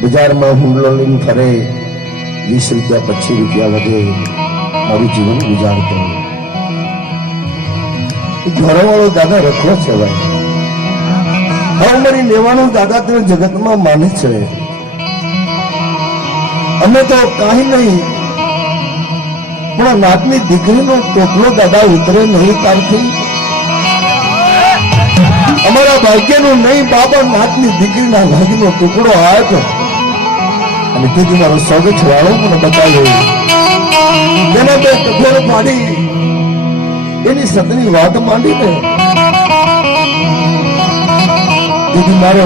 બજારમાં હુમલો લઈને ફરે વીસ રૂપિયા, પચીસ રૂપિયા વધે, મારું જીવન ગુજાર કરે ઘરવાળો દાદા રખો છે ભાઈ હવે મારી દાદા તને જગતમાં માને છે. અમે તો કાંઈ નહીં, પણ નાતની દીકરીનો ટોપલો દાદા ઉતરે નહીં તારથી અમારા ભાગ્યનું નહીં બાબા નાતની દીકરીના ભાગ્યનો ટુકડો હાથ અને તેથી મારો સ્વાગત વાળો પણ બતાવ્યો પાડી. એની સતની વાત માંડીને તેથી મારો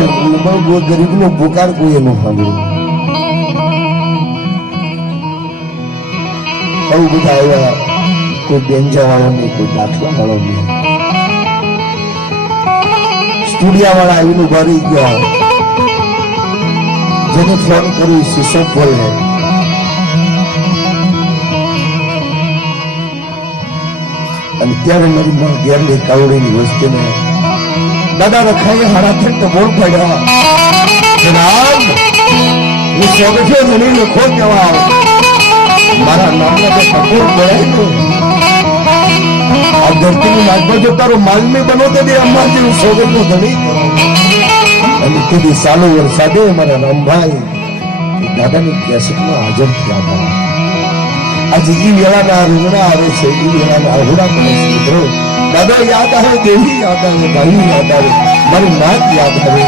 ગરીબનો પોકાર કોઈ એનો સાંભળ્યો બહુ બધા આવ્યા. કોઈ બેન્જા વાળો નહીં કોઈ દાખલા વાળો નહીં સ્ટુડિયા વાળા આવીને ઊભા રહી ગયા. જેને ફોન કર્યું શીશો બોલે અને ત્યારે મારી મન ગેરલી કાવડીની વસ્તીને, દાદા, રખાઈએ હારા થઈ તો બોલ પડ્યા. જનાબ હું સોગઠ્યો ધણી લખો કેવા મારા નામના જે કપૂર બોલાય આ ધરતીની નાગમાં જો તારો માલમી બનો તો તે અંબા જેવું સોગઠનો ધણી અને તેથી સાલો વરસાદે મારા રામભાઈ દાદાની કેસેટમાં હાજર થયા હતા. આજે ઈ વેળાના રૂંગણા આવે છે, ઈ વેળાના અહોડા પડે છે. મિત્રો, દાદા, યાદ આવે દેવી યાદ આવે ભાઈ યાદ આવે. મારી નાત યાદ આવે.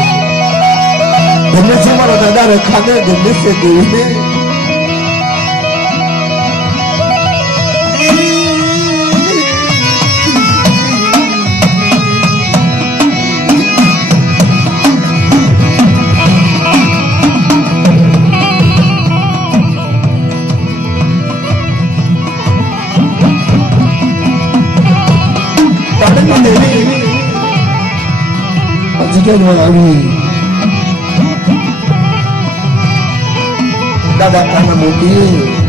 ગમે છે મારા દાદા રખાને ગમે છે દેવીને દાદા કાના મોટી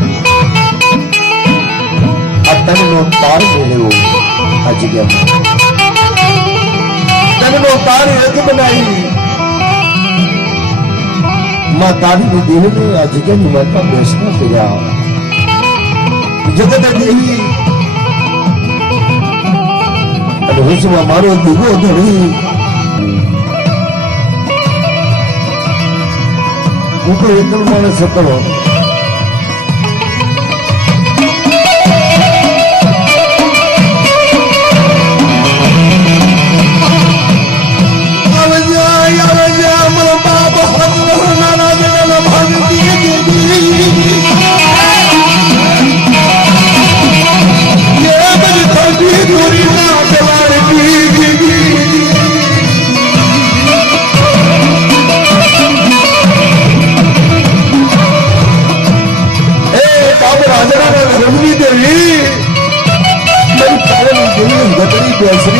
તનનો તાર મેળવ્યો આ જગ્યામાં તનનો તાર એક બનાવી માં તારીની દેવીને આ જગ્યાની માતા બેસના કર્યા જગત દેવી વચમાં મારો દીવો ધણી હું તો એકલ માણસ હતો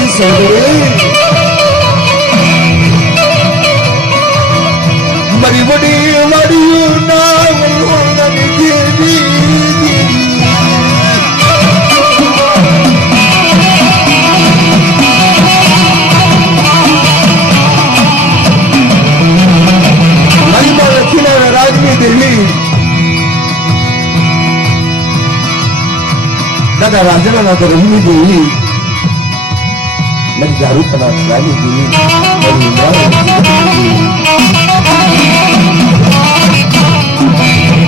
બેસરી સૌદરી મારી વડી વડિયું નામ લોણની દેવી મારી માં લખીના રાજની દેવી દાદા મારી ઇમરાન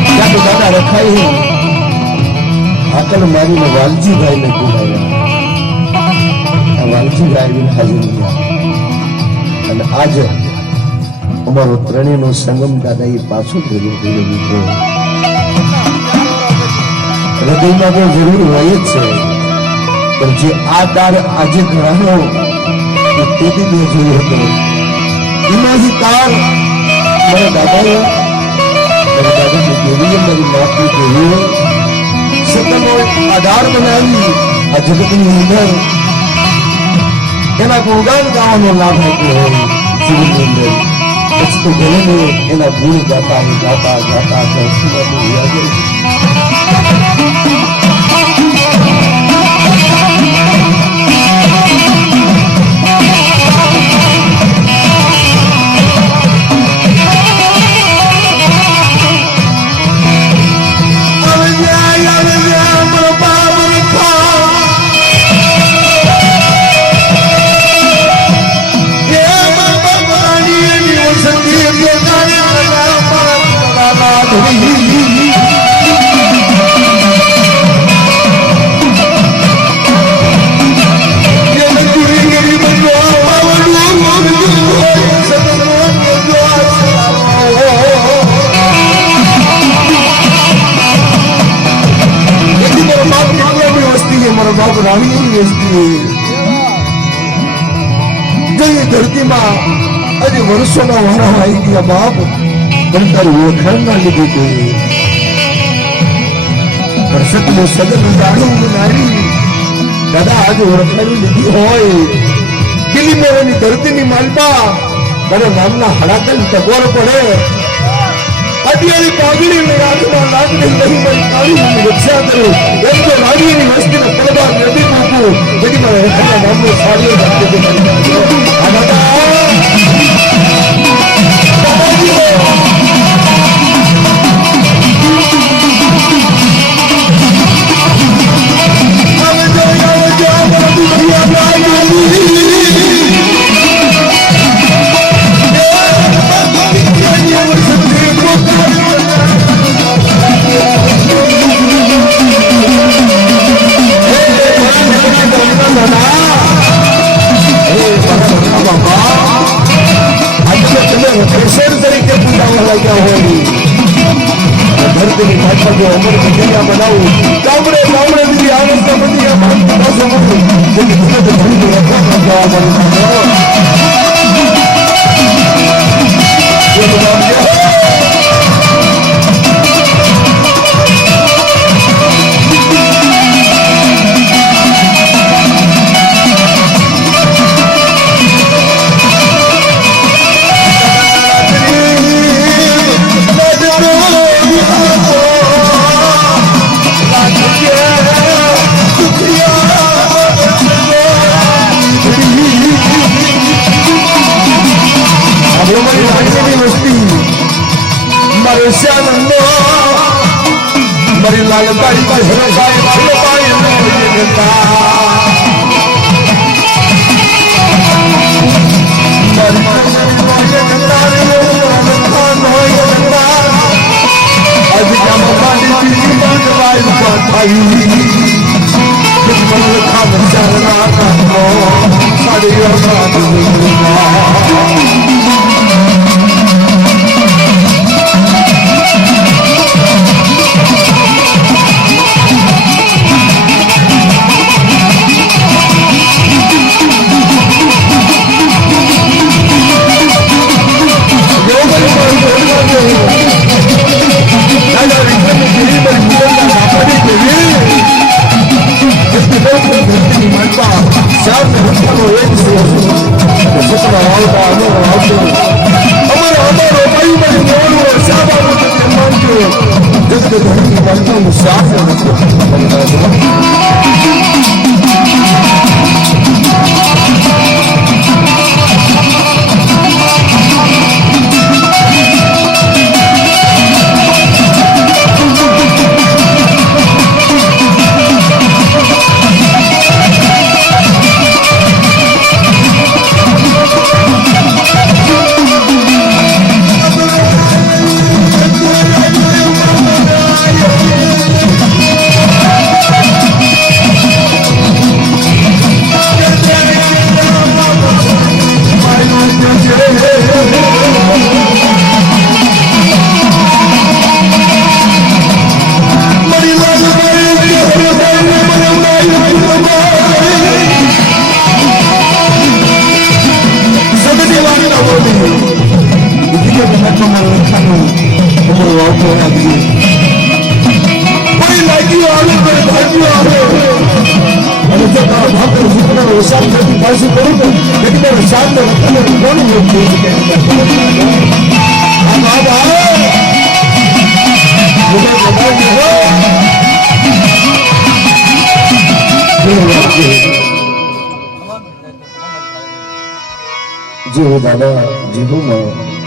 ત્યાં તો દાદા રખાઈ આકલ મારીને વાલજીભાઈ ને બોલાવ્યા વાલજીભાઈ આવીને હાજર રહ્યા. અને આજે અમારો ત્રણેયનો સંગમ દાદા એ પાછો ભેગો થયેલો મિત્રો હૃદયમાં તો જરૂર હોય જ છે. પણ જે આ દાર આજે ઘડાનો એ તેથી મેં જોયો હતો એમાંથી તાર મારા દાદાએ મારા દાદાની દેવીએ મારી માતની દેવીએ સતનો આધાર બનાવી આ જગતની અંદર એના ગુણગાન ગાવાનો લાભ આપ્યો હોય જીવનની અંદર પછી તો ને એના ગુણ ગાતા ગાતા ગાતા ગાતા Música બાપ રાણીએ વેચતી જઈ ધરતીમાં આજે વર્ષોના વારા આવી ગયા બાપ, પણ ઓળખાણ ના લીધે કોઈ. દર્શકનું સદન જાણવું નારી. દાદા, આજે ઓળખાણી લીધી હોય. કિલી મેળાની ધરતીની માલપા? મને નામના હડાકલ ટકોર પડે. અટિયાળી પાઘડી ને હાથમાં લાકડી લઈ મારી કાળીની રક્ષા કરું એમ તો રાણીની વસ્તીને Thank you. મારે શ્યાનંદો મારી લાલતાઈ પાસે રસાય લાલતાઈ નો જગતા મારી મારી જગતા રે લાલતા નો જગતા આજ કામ بدك تحكي وانت مسافر એટલે શાંત રખને કોણ યોગ થઈ શકે આ બાબા મુજબ લગાવી હો જી દાદા જીવું